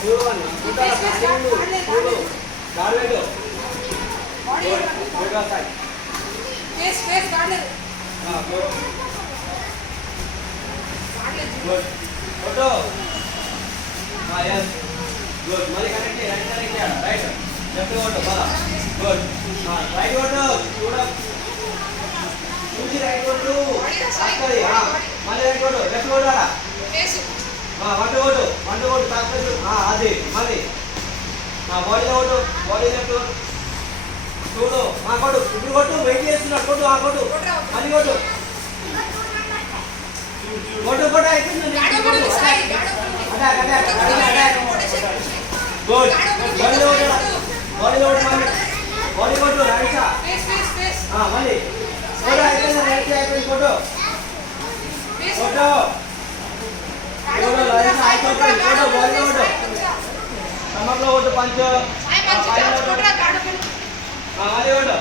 చూడవాలి చూడాలి చూడు గార్వేడు good side face garden good good photo yes good మళ్ళీ connect right right left photo బా గుడ్ రైట్ ఫోటో చూడ చూసి రైట్ ఫోటో ఆకలి మళ్ళీ రైట్ ఫోటో లెఫ్ట్ ఫోటో రా ఫేస్ వన్ ఫోటో తాకదు అది మళ్ళీ బాడీ లెఫ్ట్ చూడు కొట్టు ఇప్పుడు కొట్టు వెయిట్ చేస్తున్నాడు కొట్టు కొట్టు మళ్ళీ కొట్టు కొట్టు అయిపోయింది గుడ్ బాడీ కొట్టు రైట్ మళ్ళీ ఫోటో అయిపోయింది రైట్ అయిపోయింది ఫోటో ఫోటో ఫోటో రైట్ అయిపోయింది ఫోటో బాడీ కొట్టు సమర్లో కొట్టు పంచ్ మళ్ళీ కొట్టు